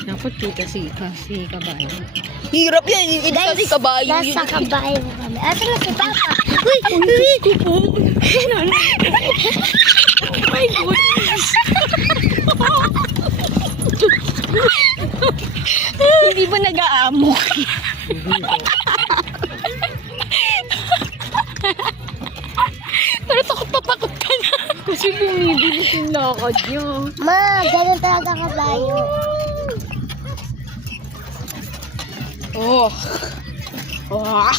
Dapat kita si kabayo. Hirap yan. Yung isa si kabayo. Nasa kabayo kami. Asa na si Papa? Uy! Uy! Kupo! My goodness! Hindi ba nag-aamok? Pero takot ka na. Kasi bumibilis yung lakad niyo. Ma, ganun talaga kabayo. Oh! Oh!